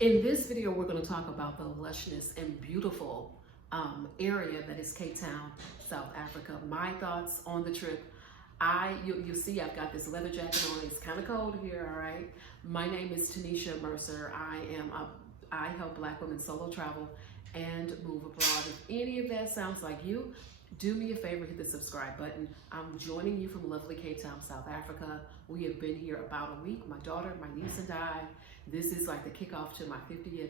In this video, we're going to talk about the luscious and beautiful area that is Cape Town, South Africa. My thoughts on the trip. You'll see I've got this leather jacket on. It's kind of cold here, all right? My name is Tanisha Mercer. I help Black women solo travel and move abroad. If any of that sounds like you, do me a favor, hit the subscribe button. I'm joining you from lovely Cape Town, South Africa. We have been here about a week. My daughter, my niece, and I. This is like the kickoff to my 50th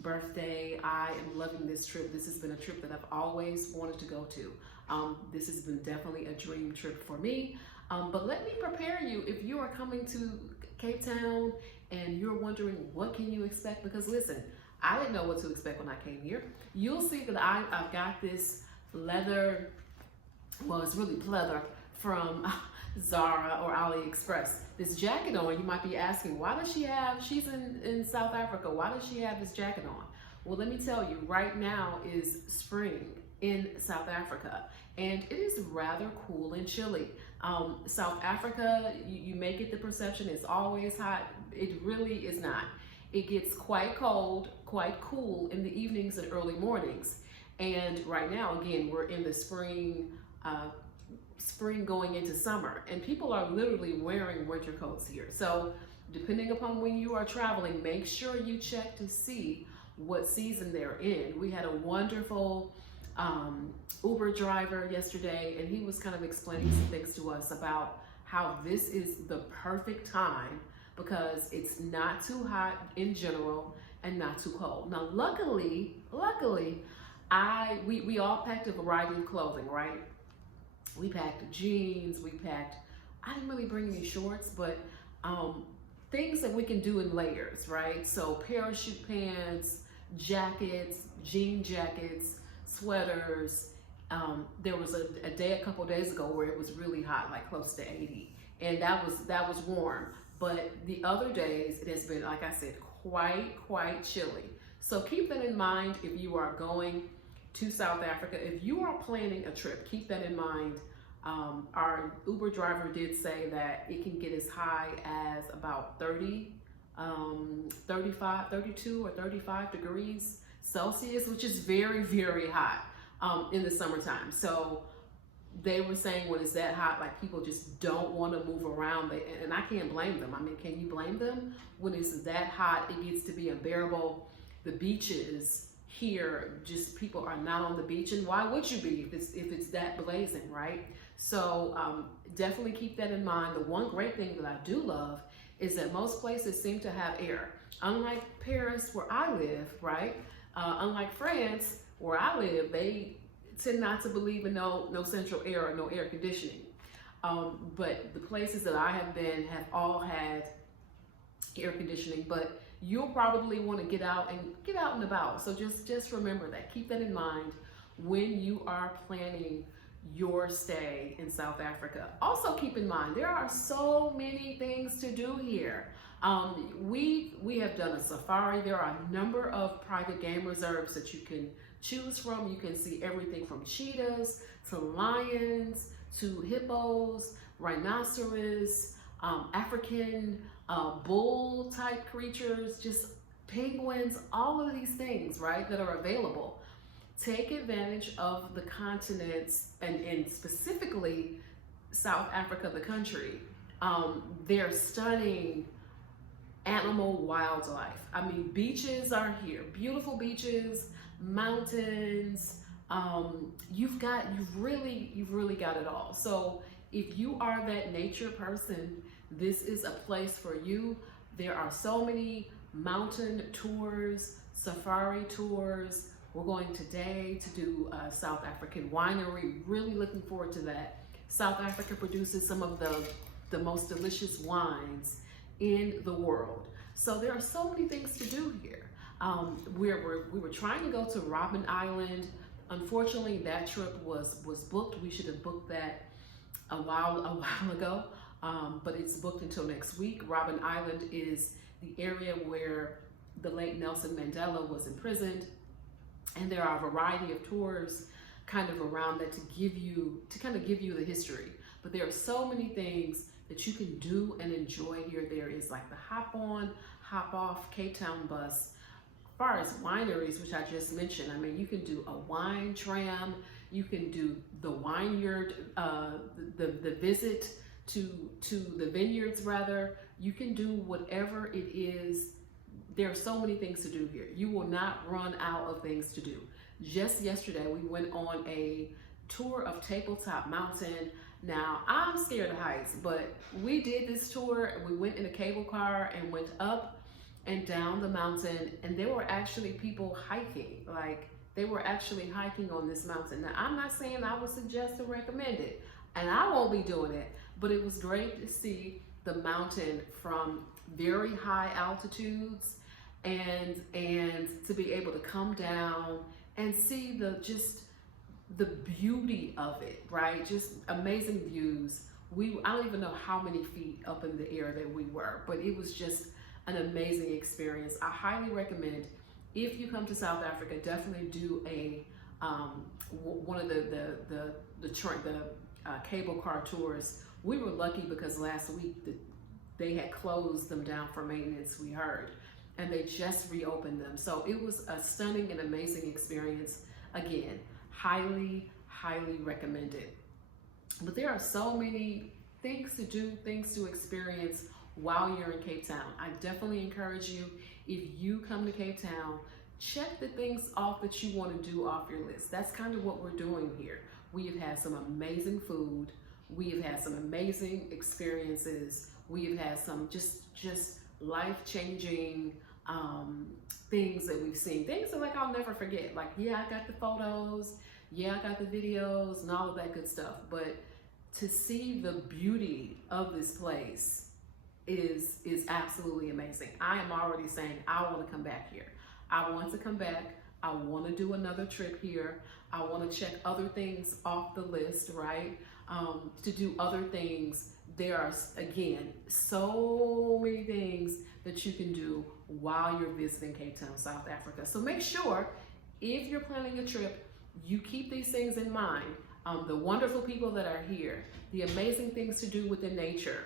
birthday. I am loving this trip. This has been a trip that I've always wanted to go to. This has been definitely a dream trip for me. But let me prepare you if you are coming to Cape Town and you're wondering what can you expect, because listen, I didn't know what to expect when I came here. You'll see that I've got this leather, well, it's really pleather from Zara or AliExpress. This jacket on, you might be asking, why does she have, she's in South Africa, why does she have this jacket on? Well, let me tell you, right now is spring in South Africa, and it is rather cool and chilly. South Africa, you may get the perception it's always hot. It really is not. It gets quite cold, quite cool in the evenings and early mornings. And right now, again, we're in the spring going into summer, and people are literally wearing winter coats here. So depending upon when you are traveling, make sure you check to see what season they're in. We had a wonderful Uber driver yesterday, and he was kind of explaining some things to us about how this is the perfect time because it's not too hot in general and not too cold. Now, luckily, we all packed a variety of clothing, right? We packed jeans, I didn't really bring any shorts, but things that we can do in layers, right? So parachute pants, jackets, jean jackets, sweaters. There was a day a couple days ago where it was really hot, like close to 80, and that was warm. But the other days it has been, like I said, quite chilly. So keep that in mind if you are going to South Africa. If you are planning a trip, keep that in mind. Our Uber driver did say that it can get as high as about 35, 32 or 35 degrees Celsius, which is very hot in the summertime. So they were saying when it's that hot, like people just don't want to move around. And I can't blame them. I mean, can you blame them? When it's that hot, it gets to be unbearable. The beaches here, just people are not on the beach, and why would you be if it's that blazing, right? So definitely keep that in mind. The one great thing that I do love is that most places seem to have air. Unlike Paris, where I live, right? Unlike France, where I live, they tend not to believe in no central air or no air conditioning. But the places that I have been have all had air conditioning, but you'll probably want to get out and about. So just remember that. Keep that in mind when you are planning your stay in South Africa. Also keep in mind, there are so many things to do here. We have done a safari. There are a number of private game reserves that you can choose from. You can see everything from cheetahs to lions to hippos, rhinoceros, African bull type creatures, just penguins, all of these things, right, that are available. Take advantage of the continents and specifically South Africa, the country. Their stunning animal wildlife. I mean, beaches are here, beautiful beaches, mountains. You've really got it all. So if you are that nature person, this is a place for you. There are so many mountain tours, safari tours. We're going today to do a South African winery. Really looking forward to that. South Africa produces some of the most delicious wines in the world. So there are so many things to do here. We were trying to go to Robben Island. Unfortunately, that trip was booked. We should have booked that a while ago, but it's booked until next week. Robben Island is the area where the late Nelson Mandela was imprisoned, and there are a variety of tours kind of around that to kind of give you the history. But there are so many things that you can do and enjoy here. There is like the hop off Cape Town bus. As far as wineries, which I just mentioned, I mean, you can do a wine tram, you can do the vineyard, the visit to the vineyards rather. You can do whatever it is. There are so many things to do here. You will not run out of things to do. Just yesterday, we went on a tour of Tabletop Mountain. Now, I'm scared of heights, but we did this tour. We went in a cable car and went up and down the mountain, and there were actually people hiking. Like, they were actually hiking on this mountain. Now, I'm not saying I would suggest or recommend it, and I won't be doing it, but it was great to see the mountain from very high altitudes and to be able to come down and see the beauty of it, right? Just amazing views. I don't even know how many feet up in the air that we were, but it was just an amazing experience. I highly recommend, if you come to South Africa, definitely do a one of the cable car tours. We were lucky because last week they had closed them down for maintenance, we heard, and they just reopened them. So it was a stunning and amazing experience. Again, highly recommended. But there are so many things to do, things to experience while you're in Cape Town. I definitely encourage you, if you come to Cape Town, check the things off that you want to do off your list. That's kind of what we're doing here. We have had some amazing food. We have had some amazing experiences. We have had some just life-changing things that we've seen. Things that, like, I'll never forget. Like, yeah, I got the photos. Yeah, I got the videos and all of that good stuff. But to see the beauty of this place is absolutely amazing. I am already saying I want to come back here. I want to come back. I want to do another trip here. I want to check other things off the list, right? To do other things. There are, again, so many things that you can do while you're visiting Cape Town, South Africa. So make sure, if you're planning a trip, you keep these things in mind. The wonderful people that are here, the amazing things to do within nature,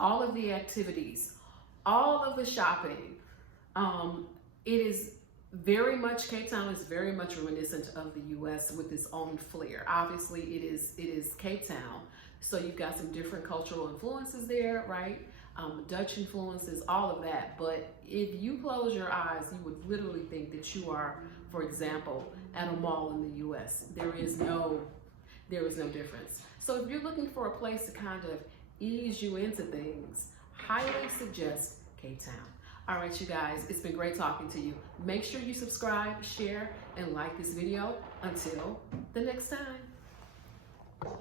all of the activities, all of the shopping. It is very much, Cape Town is very much reminiscent of the US with its own flair. Obviously, it is Cape Town, so you've got some different cultural influences there, right? Dutch influences, all of that. But if you close your eyes, you would literally think that you are, for example, at a mall in the US. There is no difference. So if you're looking for a place to kind of ease you into things, highly suggest Cape Town. All right, you guys, it's been great talking to you. Make sure you subscribe, share, and like this video. Until the next time.